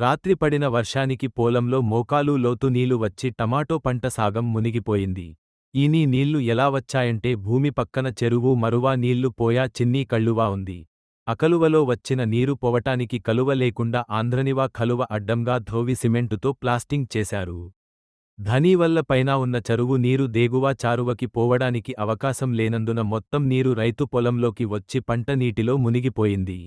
రాత్రి పడిన వర్షానికి పొలంలో మోకాలు లోతు నీళ్ళు వచ్చి టమాటో పంట సాగం మునిగిపోయింది. ఈనీ నీళ్ళు ఎలా వచ్చాయంటే భూమి పక్కన చెరువు మరువా నీళ్ళు పోయా చిన్నీ కళ్ళువా ఉంది. అకలువలో వచ్చిన నీరు పోవటానికి కలువ లేకుండా ఆంధ్రనివా కలువ అడ్డంగా ధోవి సిమెంటుతో ప్లాస్టింగ్ చేశారు. ధనీవల్ల పైన ఉన్న చెరువు నీరు దేగువా చారువకి పోవడానికి అవకాశం లేనందున మొత్తం నీరు రైతు పొలంలోకి వచ్చి పంట నీటిలో మునిగిపోయింది.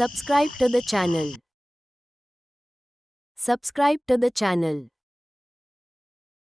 Subscribe to the channel. Subscribe to the channel.